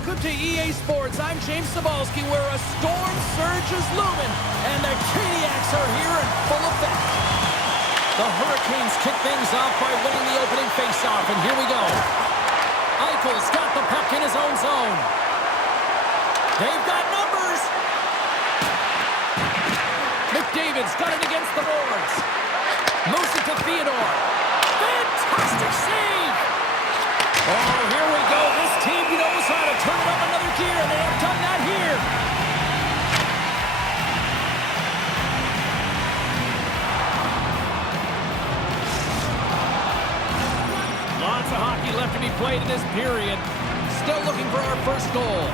Welcome to EA Sports. I'm James Cebulski, where a storm surge is looming, and the Caniacs are here in full effect. The Hurricanes kick things off by winning the opening faceoff, and here we go. Eichel's got the puck in his own zone. They've got numbers. McDavid's got it against the boards. Moves it to Theodore. Fantastic save! Oh, here we go. This team knows how to turn it up another gear, and they have done that here. Lots of hockey left to be played in this period. Still looking for our first goal.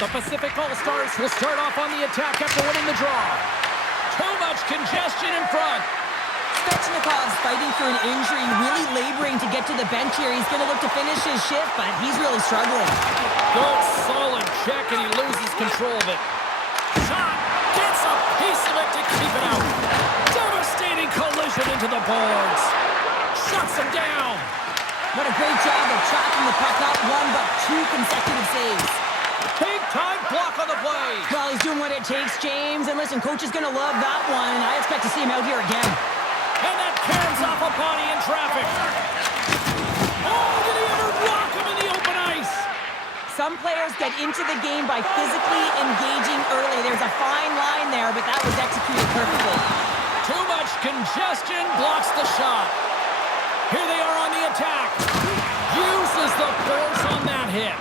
The Pacific All-Stars will start off on the attack after winning the draw. Too much congestion in front. Svechnikov's fighting through an injury, really laboring to get to the bench here. He's going to look to finish his shift, but he's really struggling. Good, solid check, and he loses control of it. Shot! Gets a piece of it to keep it out. Devastating collision into the boards. Shuts him down. What a great job of tracking the puck. Not one, but two consecutive saves. Big-time block on the play. Well, he's doing what it takes, James. And listen, coach is going to love that one. I expect to see him out here again. And that caroms off a body in traffic. Oh, did he ever block him in the open ice? Some players get into the game by physically engaging early. There's a fine line there, but that was executed perfectly. Too much congestion blocks the shot. Here they are on the attack. Uses the force on that hit.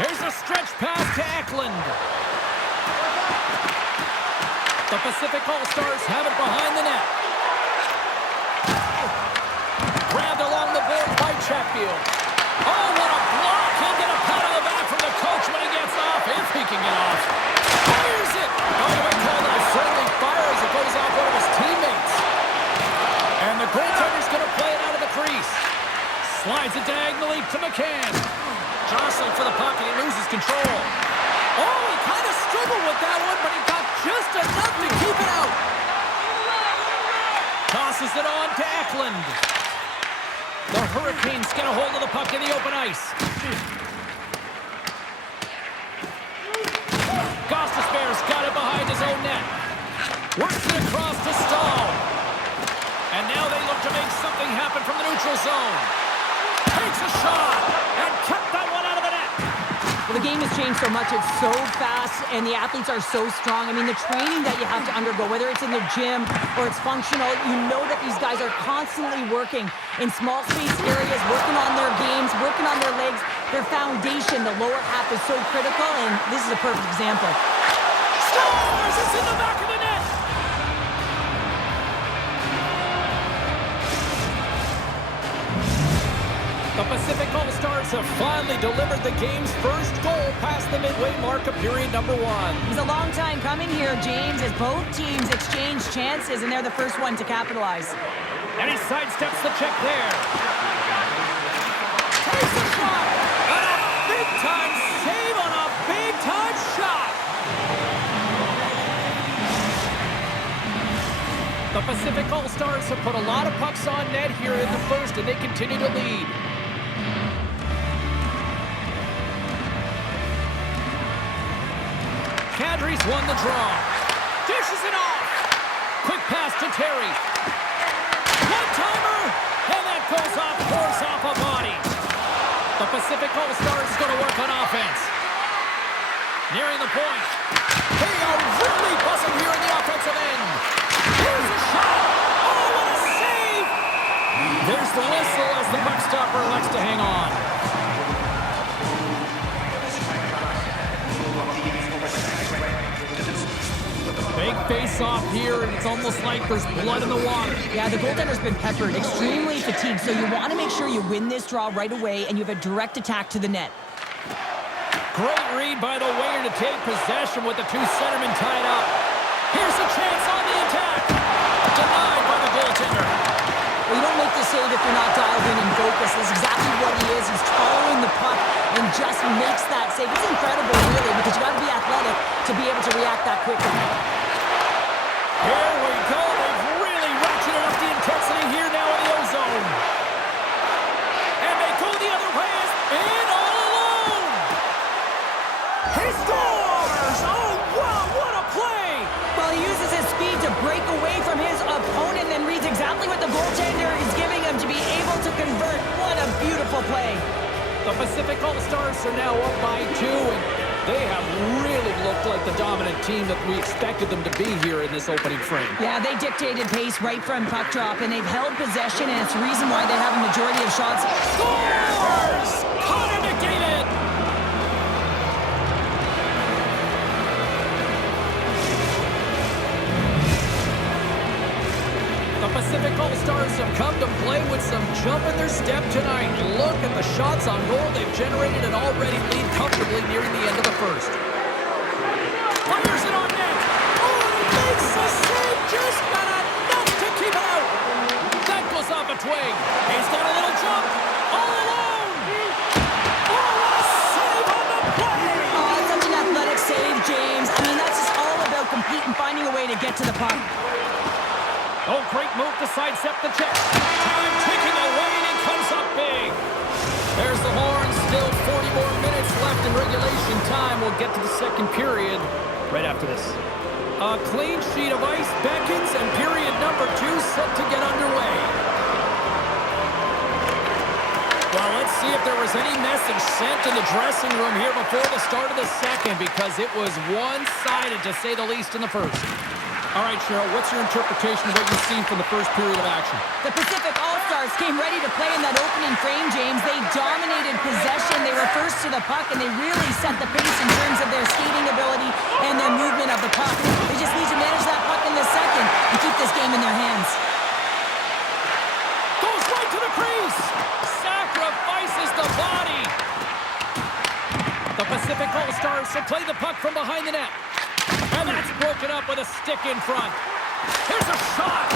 Here's a stretch pass to Eklund. The Pacific All-Stars have it behind the net. Grabbed along the board by Chatfield. Oh, what a block! He'll get a pat on the back from the coach when he gets off, if he can get off. Fires it! Oh, we call it a friendly fire as it goes off one of his teammates. And the goaltender's going to play it out of the crease. Slides it diagonally to McCann. Jostling for the puck, and he loses control. Oh, he kind of struggled with that one, but he got just enough to keep it out. Tosses it on to Eklund. The Hurricanes get a hold of the puck in the open ice. Gostisbehere's got it behind his own net. Works it across to Stahl. And now they look to make something happen from the neutral zone. Takes a shot and kept that one out of the net. Well, the game has changed so much. It's so fast, and the athletes are so strong. I mean, the training that you have to undergo, whether it's in the gym or it's functional, you know that these guys are constantly working in small space areas, working on their games, working on their legs. Their foundation, the lower half, is so critical, and this is a perfect example. Scores! It's in the back of the net. The Pacific All-Stars have finally delivered the game's first goal past the midway mark of period number one. It's a long time coming here, James, as both teams exchange chances, and they're the first one to capitalize. And he sidesteps the check there. Takes a shot! And a big-time save on a big-time shot! The Pacific All-Stars have put a lot of pucks on net here in the first, and they continue to lead. Kadri's won the draw. Dishes it off. Quick pass to Terry. One-timer. And that goes off, force off a body. The Pacific All-Stars is going to work on offense. Nearing the point. They are really buzzing here in the offensive end. Here's a shot. Oh, what a save. There's the whistle as the puck stopper elects to hang on. Big face-off here, and it's almost like there's blood in the water. Yeah, the goaltender's been peppered, extremely fatigued, so you want to make sure you win this draw right away, and you have a direct attack to the net. Great read by the winger to take possession with the two centermen tied up. Here's a chance on the attack. Denied by the goaltender. Well, you don't make the save if you're not dialed in and focused. That's exactly what he is. He's following the puck and just makes that save. It's incredible, really, because you got to be athletic to be able to react that quickly. Here we go. They've really ratcheted up the intensity here now in the ozone. exactly what the goaltender is giving him to be able to convert. What a beautiful play. The Pacific All-Stars are now up by 2, and they have really looked like the dominant team that we expected them to be here in this opening frame. Yeah, they dictated pace right from puck drop, and they've held possession, and it's the reason why they have a majority of shots. Scores! Connor McDavid! The Pacific All-Stars have come to play with some jump in their step tonight. Look at the shots on goal. They've generated an already lead comfortably nearing the end of the first. Fires it on net. Oh, he makes a save. Just not enough to keep it out. That goes off a twig. He's got a little jump. All alone. Oh, what a save on the play. Oh, it's such an athletic save, James. I mean, that's just all about competing, finding a way to get to the puck. Oh, great move to sidestep the check. Time ticking away, and it comes up big. There's the horn. Still 40 more minutes left in regulation time. We'll get to the second period right after this. A clean sheet of ice beckons, and period number 2 set to get underway. Well, let's see if there was any message sent in the dressing room here before the start of the second, because it was one-sided, to say the least, in the first. All right, Cheryl, what's your interpretation of what you've seen from the first period of action? The Pacific All-Stars came ready to play in that opening frame, James. They dominated possession. They were first to the puck, and they really set the pace in terms of their skating ability and their movement of the puck. They just need to manage that puck in the second and keep this game in their hands. Goes right to the crease. Sacrifices the body. The Pacific All-Stars will play the puck from behind the net. And that's broken up with a stick in front. Here's a shot.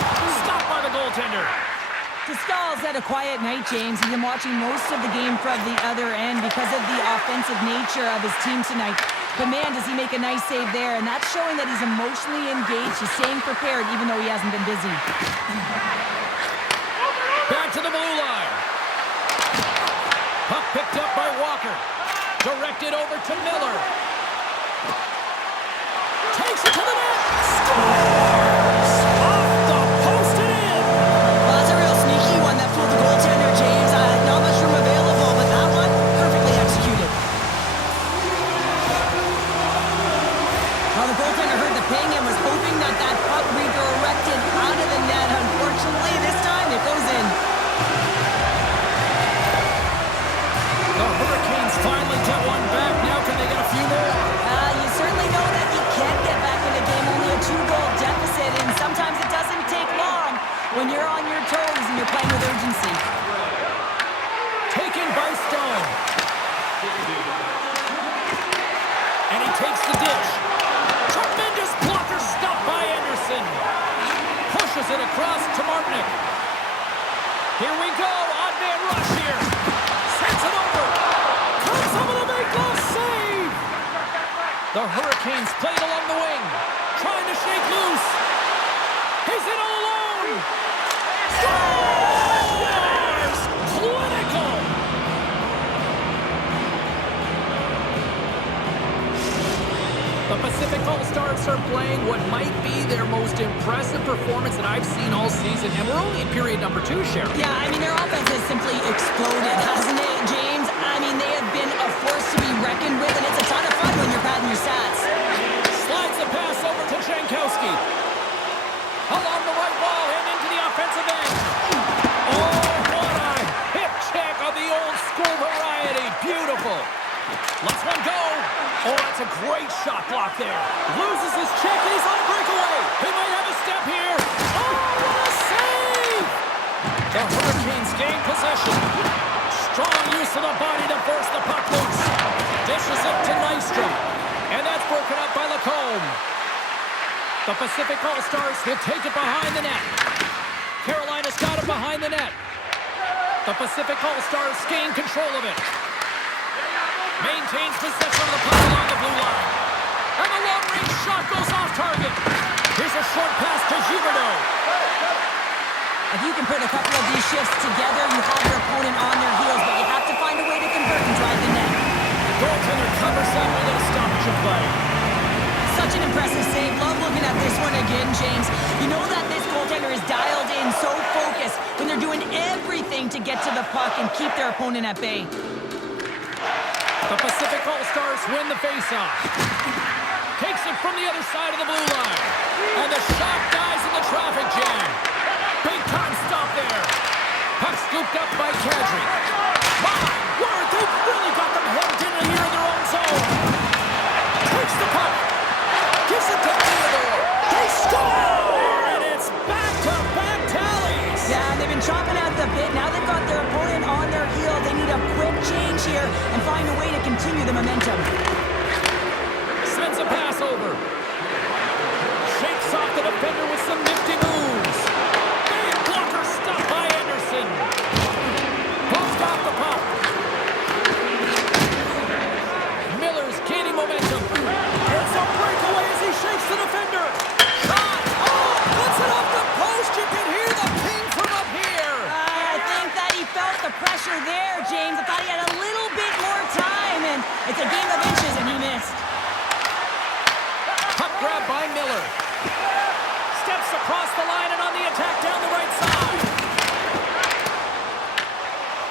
Stopped by the goaltender. Discal's had a quiet night, James. He's been watching most of the game from the other end because of the offensive nature of his team tonight. But man, does he make a nice save there. And that's showing that he's emotionally engaged. He's staying prepared even though he hasn't been busy. Back to the blue line. Puck picked up by Walker. Directed over to Miller. Takes it to the net. Scores! Off the post and in. Well, that's a real sneaky one that fooled the goaltender, James. Not much room available, but that one perfectly executed. Well, the goaltender heard the ping and was hoping that that puck redirected out of the net. Unfortunately, this time it goes in. The Hurricanes finally get one back. Now can they get a few more? You certainly know that you can get back in the game, only a 2-goal deficit, and sometimes it doesn't take long when you're on your toes and you're playing with urgency. Taken by Stone. And he takes the dish. Tremendous blocker stopped by Anderson. Pushes it across to Martinick. Here we go. Odd man rush here. Sends it over. Comes up with a big glove save. The Hurricanes played along the wing. Trying to shake loose. He's in all alone. Scores! Clinical. The Pacific All-Stars are playing what might be their most impressive performance that I've seen all season, and we're only in period number 2, Sharon. Yeah, I mean, their offense has simply exploded, hasn't it, James? I mean, they have been a force to be reckoned with, and it's a ton of fun when you're padding your stats. Slides the pass over to Jankowski. Along the right wall and into the offensive end. Oh, what a hip check of the old school variety. Beautiful. Lets one go. Oh, that's a great shot block there. Loses his check and he's on a breakaway. He might have a step here. Oh, what a save! The Hurricanes gain possession. Strong use of the body to force the puck loose. Dishes it to Nystrom. And that's broken up by Lacombe. The Pacific All-Stars will take it behind the net. Carolina's got it behind the net. The Pacific All-Stars gain control of it. Maintains possession of the puck along the blue line. And the long-range shot goes off target. Here's a short pass to Huberdeau. If you can put a couple of these shifts together, you have your opponent on their heels, but you have to find a way to convert and drive the net. Goaltender covers up with a stoppage of play. Such an impressive save. Love looking at this one again, James. You know that this goaltender is dialed in so are doing everything to get to the puck and keep their opponent at bay. The Pacific All-Stars win the faceoff. Takes it from the other side of the blue line. And the shot dies in the traffic jam. Big time stop there. Puck scooped up by Kadri. My word, they've really got them hemmed in here in their own zone. Takes the puck. Gives it to Theodore. They score! And it's back-to-back tallies. Yeah, and they've been chopping at the bit. Now they've got their opponent on their heel. They need a quick change here and find a way to continue the momentum. Sends a pass over. Shakes off the defender with some nifty moves. Big blocker stuff by Anderson. Post off the puck. Miller's gaining momentum. It's a breakaway as he shakes the defender. Shot! Oh, puts it off the post. You can hear the ping from up here. I think that he felt the pressure there, James. I thought he had a little bit more time, and it's a game of inches, and he missed. Puck grab by Miller. Steps across the line and on the attack down the right side.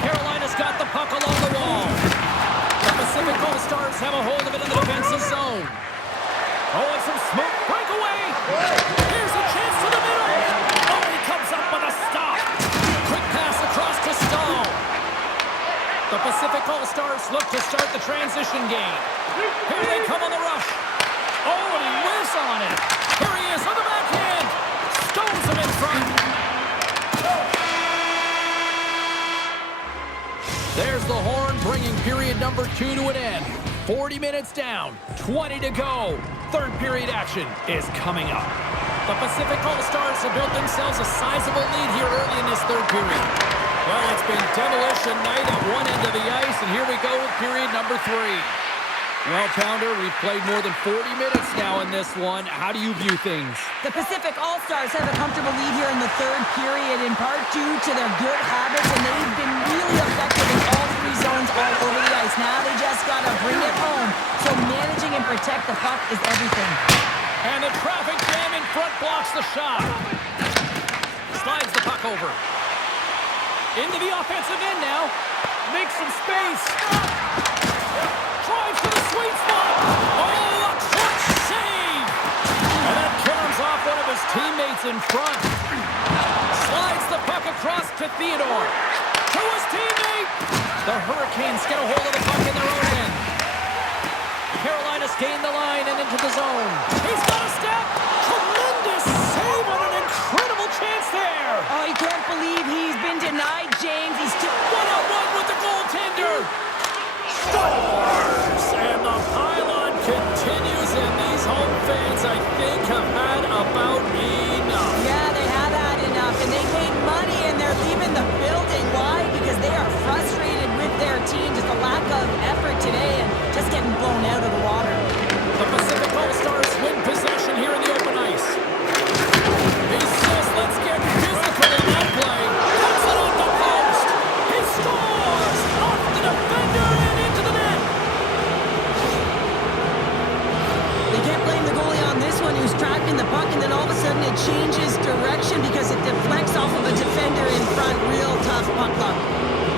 Carolina's got the puck along the wall. The Pacific All-Stars have a hold of it in the defensive zone. Oh, and some smoke breakaway. Here's a chance to the middle. Oh, he comes up with a stop. Quick pass across to Stahl. The Pacific All-Stars look to start the transition game. Here they come on the rush. Oh, and he whiffs on it. Here he is on the backhand. Stones him in front. There's the horn, bringing period number 2 to an end. 40 minutes down, 20 to go. Third period action is coming up. The Pacific All-Stars have built themselves a sizable lead here early in this third period. Well, it's been demolition night at one end of the ice, and here we go with period number 3. Well, Pounder, we've played more than 40 minutes now in this one. How do you view things? The Pacific All-Stars have a comfortable lead here in the third period, in part due to their good habits, and they've been really effective in all 3 zones all over the ice. Now they just got to bring it home. So managing and protect the puck is everything. And the traffic jam in front blocks the shot. Slides the puck over. Into the offensive end now. Makes some space. Drives to the sweet spot. Oh, a clutch save. And that comes off one of his teammates in front. Slides the puck across to Theodore. To his teammate. The Hurricanes get a hold of the puck in their own end. Carolina's gained the line and into the zone. He's got a step. Tremendous save on an incredible chance there. Oh, you can't believe he's been denied, James. He's too... One-on-one with the goaltender. Scores! And the pylon continues, and these home fans, I think, have had about enough. Yeah, they have had enough, and they paid money, and they're leaving the building. Why? Because they are frustrated with their team. Just a lack of effort today, and just getting blown out of the water. The Pacific All-Stars win possession here in the open ice. He says, let's get physical in that play. Puts it off the post. He scores! Off the defender and into the net. They can't blame the goalie on this one, who's tracking the puck, and then all of a sudden it changes direction because it deflects off of a defender in front. Real tough puck luck.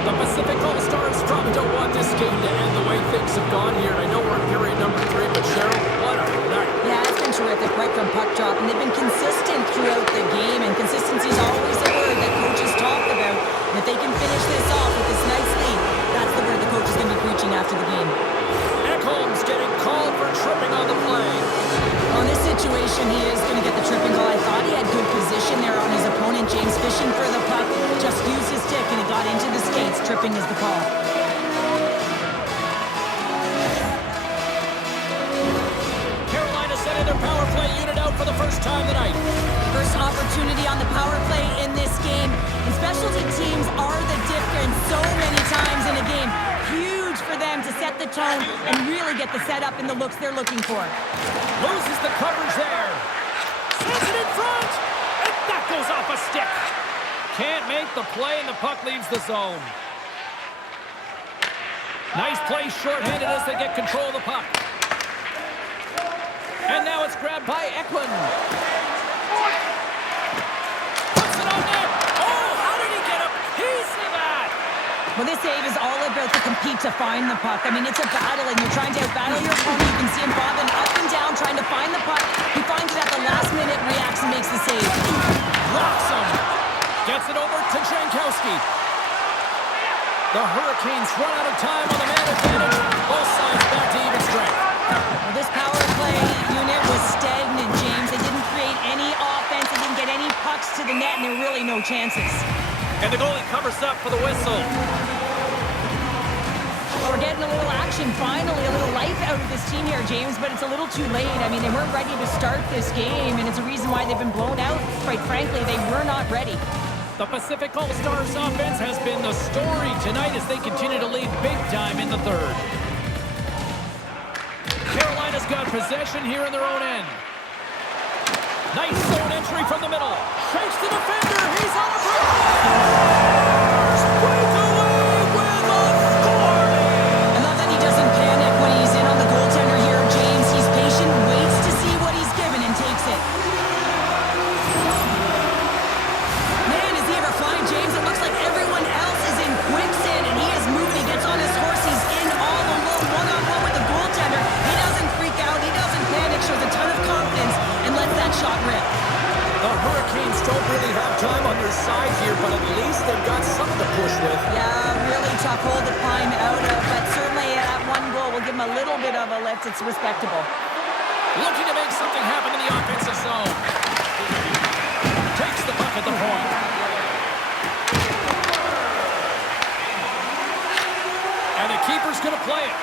The Pacific All-Stars probably don't want this game to end the way things have gone here. And I know we're in period number 3, but Cheryl, what a night. Yeah, it's been terrific right from puck drop, and they've been consistent throughout the game, and consistency is always a word that coaches talk about. And if they can finish this off with this nice lead, that's the word the coach is going to be preaching after the game. Ekholm's getting called for tripping on the play. On this situation, he is going to get the tripping call. I thought he had good position there on his opponent. James fishing for the puck, just used his stick, and it got into the skates. Tripping is the call. Carolina sending their power play unit out for the first time tonight. First opportunity on the power play in this game. And specialty teams are the difference so many times in a game. Huge for them to set the tone and really get the setup and the looks they're looking for. Loses the coverage there. Sends it in front. And that goes off a stick. Can't make the play, and the puck leaves the zone. Nice play shorthanded as they get control of the puck. And now it's grabbed by Eklund. Puts it on net. Oh, how did he get to compete to find the puck. I mean, it's a battle, and you're trying to outbattle your opponent. You can see him bobbing up and down, trying to find the puck. He finds it at the last minute, reacts and makes the save. Blocks him. Gets it over to Jankowski. The Hurricanes run out of time on the man advantage. Both sides back to even strength. Well, this power play unit was stagnant, James. They didn't create any offense. They didn't get any pucks to the net, and there were really no chances. And the goalie covers up for the whistle. Well, we're getting a little action, finally, a little life out of this team here, James, but it's a little too late. I mean, they weren't ready to start this game, and it's a reason why they've been blown out. Quite frankly, they were not ready. The Pacific All-Stars offense has been the story tonight as they continue to lead big time in the third. Carolina's got possession here in their own end. Nice zone entry from the middle. Shakes the defender. He's on a break. Breakaway with authority. I love that he doesn't panic when he's in on the goaltender here, James. He's patient, waits to see what he's given, and takes it. Man, is he ever flying, James? It looks like everyone else is in quicksand, and he is moving. He gets on his horse. He's in all alone, one-on-one with the goaltender. He doesn't freak out. He doesn't panic. Shows a ton of confidence and lets that shot rip. The Hurricanes don't really have time on their side here, but at least they've got something to push with. Yeah, really tough hole to climb out of, but certainly that one goal will give him a little bit of a lift. It's respectable. Looking to make something happen in the offensive zone. Takes the puck at the point. And the keeper's going to play it.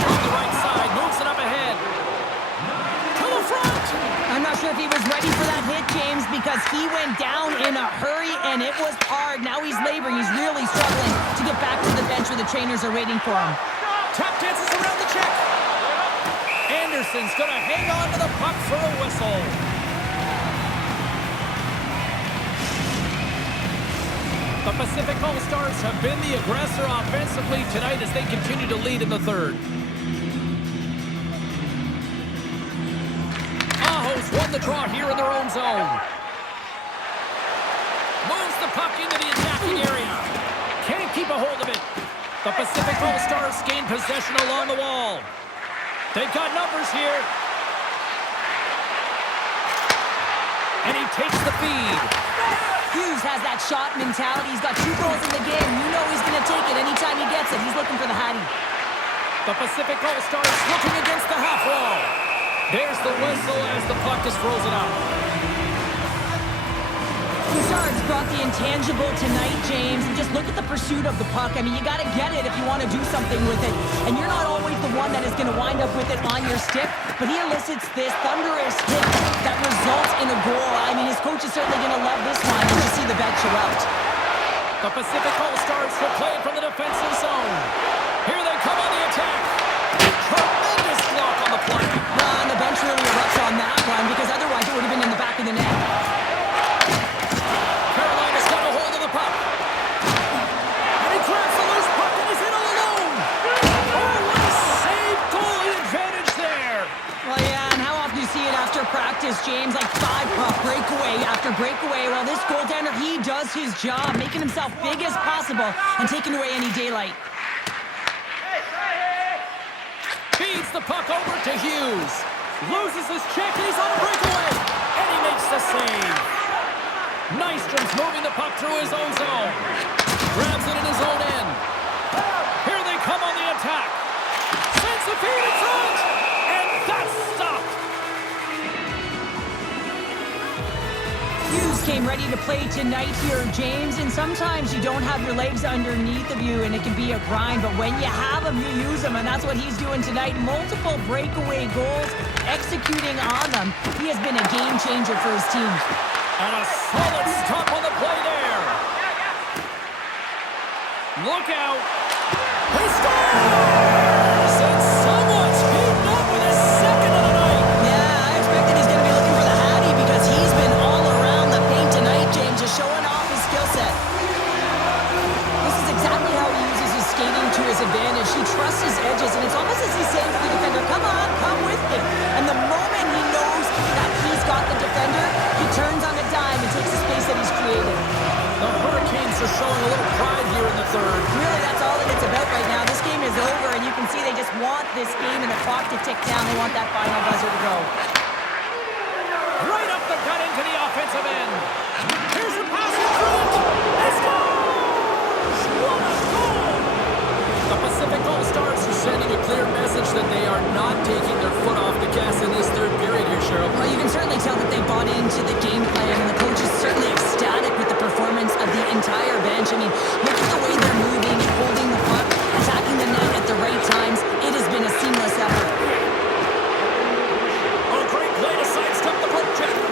From the right side, moves it up ahead. To the front! I'm not sure if he was ready for that hit, James, because he went down in a hurry, and it was hard. Now he's laboring. He's really struggling to get back to the bench where the trainers are waiting for him. Tap dances around the check. Anderson's going to hang on to the puck for a whistle. The Pacific All-Stars have been the aggressor offensively tonight as they continue to lead in the third. Won the draw here in their own zone. Moves the puck into the attacking area. Can't keep a hold of it. The Pacific All-Stars gain possession along the wall. They've got numbers here. And he takes the feed. Hughes has that shot mentality. He's got 2 goals in the game. You know he's going to take it anytime he gets it. He's looking for the Hattie. The Pacific All-Stars looking against the half wall. There's the whistle as the puck is frozen out. Bouchard's brought the intangible tonight, James. And just look at the pursuit of the puck. I mean, you got to get it if you want to do something with it. And you're not always the one that is going to wind up with it on your stick. But he elicits this thunderous hit that results in a goal. I mean, his coach is certainly going to love this one as you see the bet show out. The Pacific All-Stars will play it from the defensive zone. Here they come on the attack. Tremendous block on the play. And the bench really erupts on that one because otherwise it would have been in the back of the net. Carolina's got a hold of the puck. And he grabs the loose puck and he's in all alone. Oh, what a save! Goalie advantage there. Well, yeah, and how often do you see it after practice, James? Like 5-puck breakaway after breakaway. Well, this goaltender, he does his job, making himself big as possible and taking away any daylight. Feeds the puck over to Hughes. Loses his check, he's on a breakaway. And he makes the save. Nystrom's moving the puck through his own zone. Grabs it in his own end. Here they come on the attack. Sends the feed in front. And that's stopped. Hughes came ready to play tonight here, James, and sometimes you don't have your legs underneath of you and it can be a grind, but when you have them, you use them, and that's what he's doing tonight. Multiple breakaway goals, executing on them. He has been a game changer for his team. And a solid stop on the play there. Look out. He scores! And someone's beaten up with his second of the night. Yeah, I expected he's going to be looking for the Hattie because he's been all around the paint tonight, James, just showing off his skill set. This is exactly how he uses his skating to his advantage. He trusts his edges, and it's almost as he's saying to the defender, come on, come with me. And the moment he knows that he's got the defender, he turns on a dime and takes the space that he's created. The Hurricanes are showing a little pride here in the third. Really, that's all that it's definitely want that final buzzer to go. Right up the gut into the offensive end. Here's a pass in front. He scores! What a goal! The Pacific All-Stars are sending a clear message that they are not taking their foot off the gas in this third period here, Cheryl. Well, you can certainly tell that they bought into the game plan, and the coach is certainly ecstatic with the performance of the entire bench. I mean, look at the way they're moving and holding the puck, attacking the net at the right times. It has been a seamless effort. Oh, great play to sidestep the poke check.